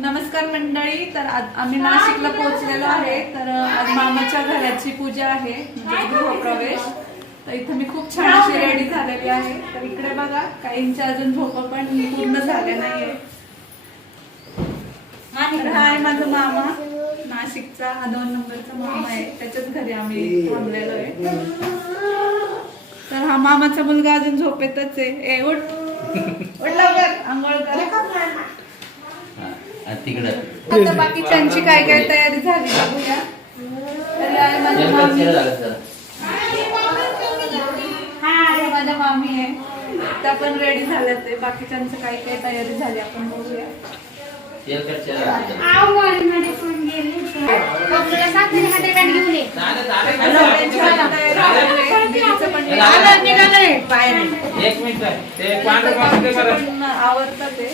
नमस्कार मंडळी. तर आज आम्ही नाशिकला पोहोचलेलो आहे. तर आज मामाच्या घराची पूजा आहे, म्हणजे गृहप्रवेश. तर इथं मी खूप छान अशी रेडी झालेली आहे. तर इकडे बघा, काहींच्या अजून झोपा पण पूर्ण झाल्या नाहीये. तर हा आहे माझा मामा नाशिकचा, हा 2 नंबरचा मामा आहे. त्याच्याच घरी आम्ही थांबलेलो आहे. तर हा मामाचा मुलगा अजून झोपेतच आहे. उठ उठ लवकर, आंघोळ कर. आता बाकीच्यांची काय काय तयारी झाली बघूया. तर माझ्या मामी आहे, त्या पण रेडी झाल्यात आहे. बाकीच्यांचं काय काय तयारी झाली आपण बघूया. आवडतं ते.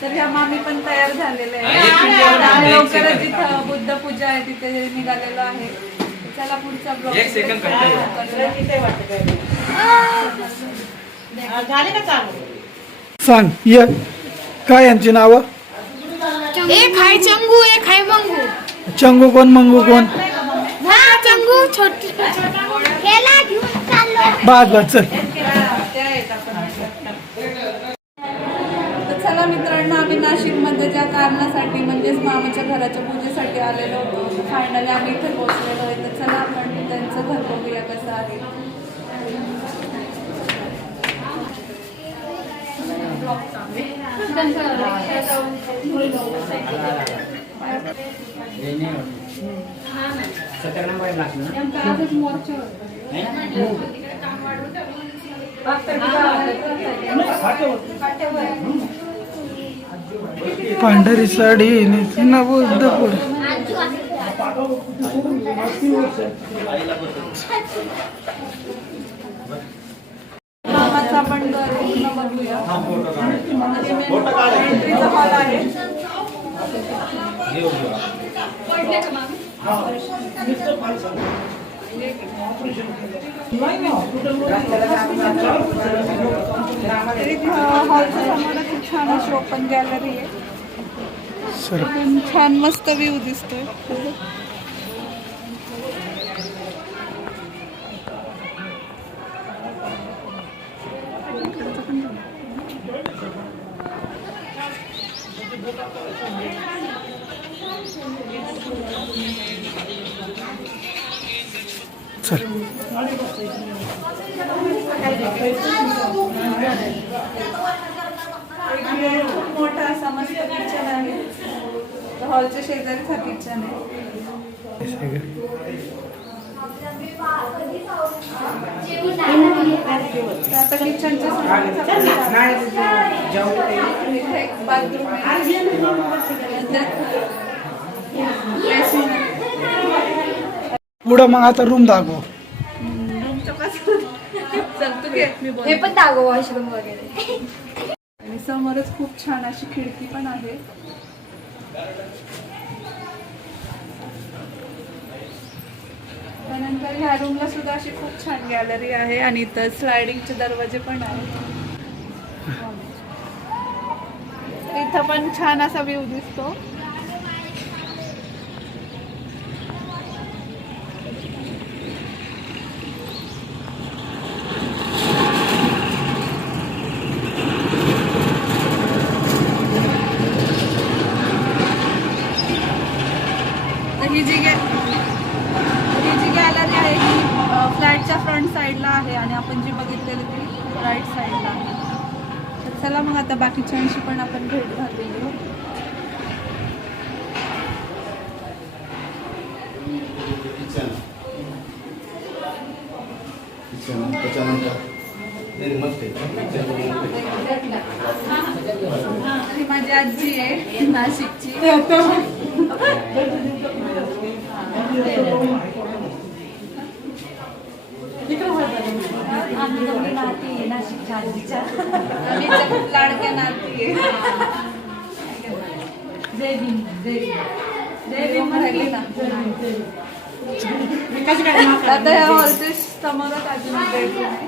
तर ह्या मामी पण तयार झालेले आहे. लवकरच जिथं बुद्ध पूजा आहे तिथे निघालेलो आहे. चला पुढचा ब्लॉग. सांग ये काय यांची नाव? एक हाय चंगू, एक हाय मंगू. चंगू कोण मंगू कोण? हा चंगू छोटा खेळा घेऊन चाललो. बस चल. तर चला मित्रांनो, आम्ही नाशिकमध्ये ज्या कारणासाठी म्हणजेच मामाच्या घराच्या पूजेसाठी आलेलो होतो, फायनली आम्ही इथे पोहोचलेलो आहे. तर चला आपण त्यांचं घर बघूया कसं आहे. पांढरी साडी नवदपूर. मामाचा आपण घर पूर्ण बघूया. एंट्रीचा हॉल आहे. हॉलच्या समोर खूप छान अशी ओपन गॅलरी आहे. छान मस्त व्ह्यू दिसतोय. चल. खूप मोठा असा मस्त किचन आहे. हॉलच्या शेजारीच हा किचन आहे. आता किचनच्या इथे एक बाथरूम आहे. पुढं मग आता रूम दाखव. चल तू घे, मी बोल. हे पण दागो वॉशरूम वगैरे. आणि समोरच खूप छान अशी खिडकी पण आहे. त्यानंतर ह्या रूमला सुद्धा अशी खूप छान गॅलरी आहे आणि इथं स्लायडिंगचे दरवाजे पण आहेत. इथं पण छान असा व्ह्यू दिसतो. ही जी गॅलरी आहे ही फ्लॅटच्या फ्रंट साईडला आहे आणि आपण जी बघितलेली ती राईट साईडला आहे. तर चला मग आता बाकीच्यांशी पण आपण भेट घालूया. ही माझी आजी आहे नाशिकची. खूप लाडक्या नाती आहे. जय भीम. जय भीम म्हणाली ना. आता ह्या हॉलच्या समोरच अजून बेडरूम आहे.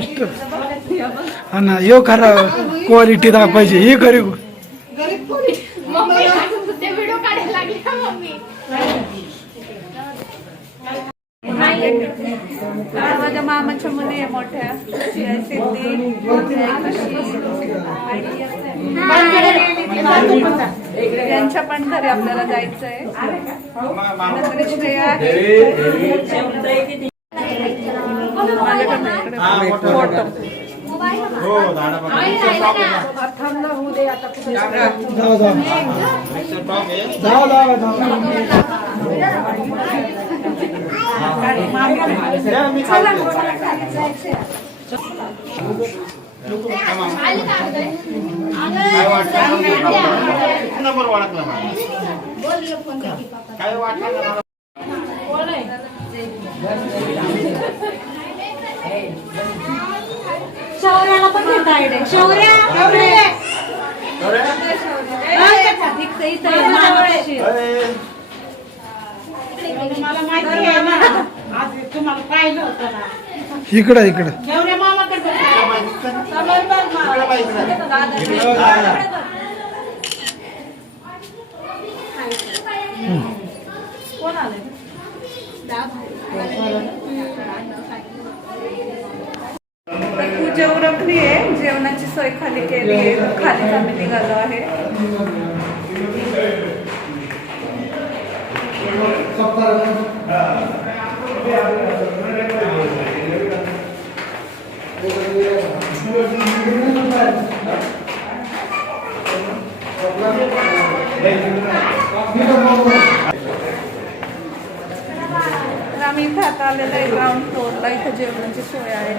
मस्त हा ना यो खरा क्वालिटी दाखवायची हे खरी मम्मी ते व्हिडिओ काढायला लागली का मम्मी? माझ्या मामाच्या मुली आहे मोठ्या सिद्धी त्यांच्या पण घरी आपल्याला जायचंय. श्रेया शौर्याला पण घेता येते. शौर्या मला माहिती आहे ना, आज तुम्हाला पाहिलं होतं ना. इकडं इकडं शौर्या मामाकडे पूजा उरकली आहे. जेवणाची सोय खाली केली आहे. खाली आम्ही निघालो आहे. तर आम्ही इथे आता आलेलो आहे ग्राउंड फ्लोअरला. इथे जेवणाची सोय आहे.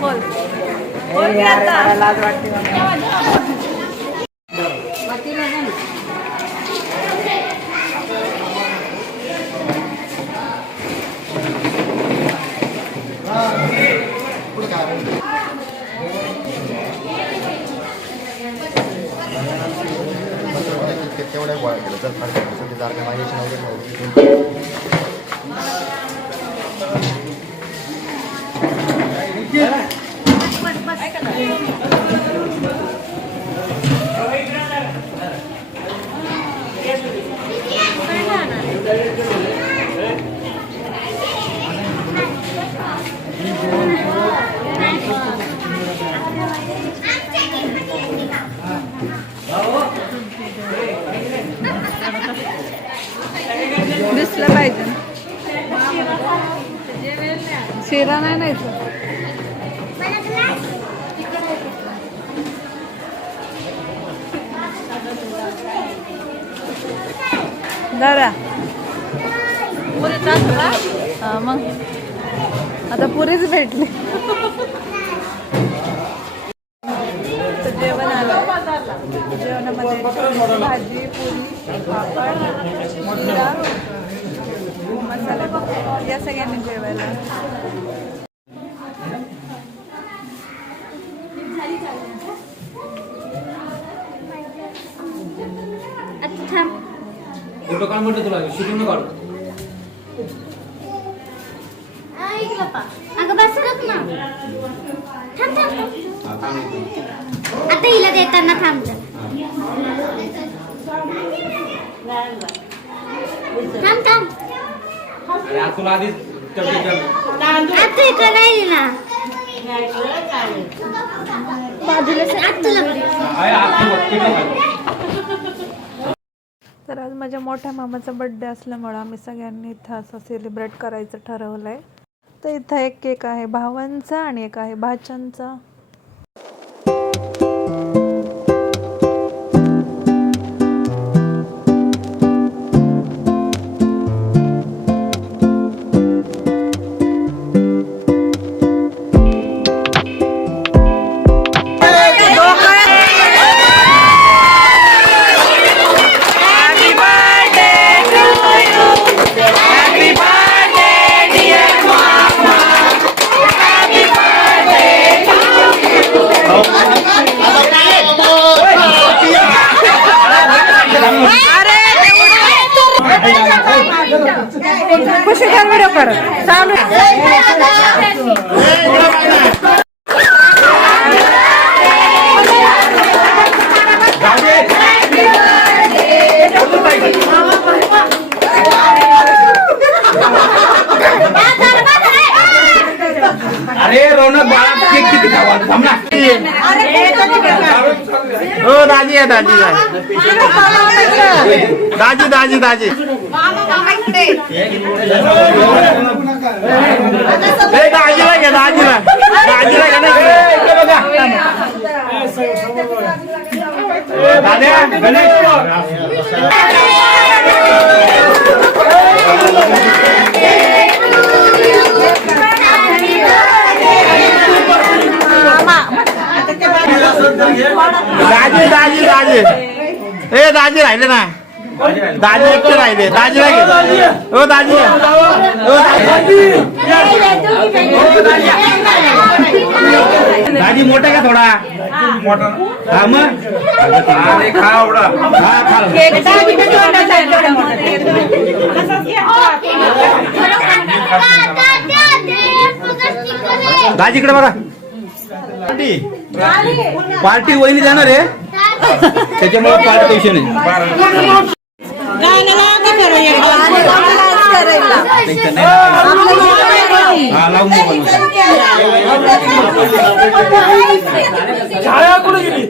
बोल बोल की आता. लाज वाटते तेवढ्या गोळा केलं तर फार माझ्या दिसलं पाहिजे. शिरा नाही न्यायचं. दादा हा मग आता पुरीच भेटली. तर जेवण आलं. जेवणामध्ये भाजी पुरी पापड शिरा मसाला या सगळ्यांनी जेवायला. फोटो काढ म्हणतो तुला शूटिंग काढू. अगं बस रख ना. थांब थांब. आता हिला देताना थांब. थांब थांब. अरे आज तुला आधीच आता इकडे राहील ना बाजूला तर आज माझ्या मोठ्या मामाचा बर्थडे असल्यामुळं आम्ही सगळ्यांनी इथं असं सेलिब्रेट करायचं ठरवलं आहे. तर इथं एक केक आहे भावांचा आणि एक आहे भाच्यांचा. Happy birthday अरे रौनक बाळा केक किती खावा थांब ना. हो दाजी आहे दाजी आहे दाजी दाजी दाजी ए दाजीला घ्या दाजीला दाजीला घ्या ना इकडे बघा. दादा गणेश दाजी दाजी दाजी ए दाजी राहिले ना दाजी एकटे राहिले दाजीला घे हो दाजी हो दाजी मोठा का थोडा मोठा हा मग खा एवढा हा खा दाजीकडे बघा पार्टी वहिनी जाणार आहे त्याच्यामुळे पार्टी विषय नाही. हा लावून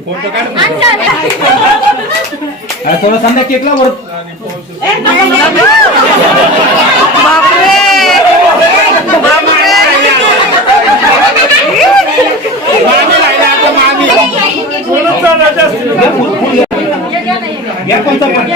फोटो काढ थोडं संध्या केकला वर या कोणता पण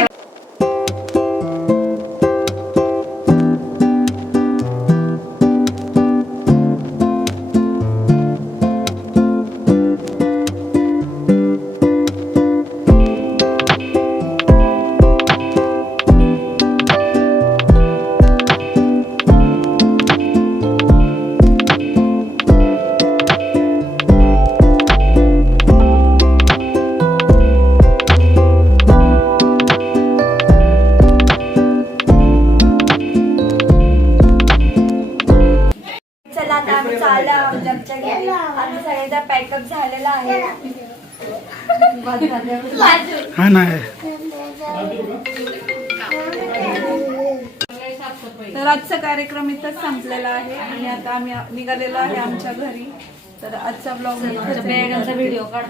आता आम्ही चाललो आहोत आमच्या घरी. आम्ही सगळ्यांचा पॅकअप झालेला आहे. हा ना तर आजचा कार्यक्रम इथंच संपलेला आहे आणि आता आम्ही निघालेलो आहे आमच्या घरी. तर आजचा ब्लॉग व्हिडिओ काढ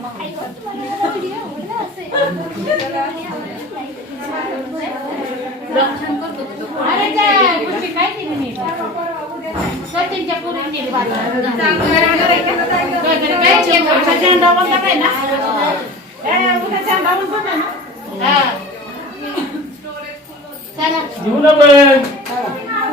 आणि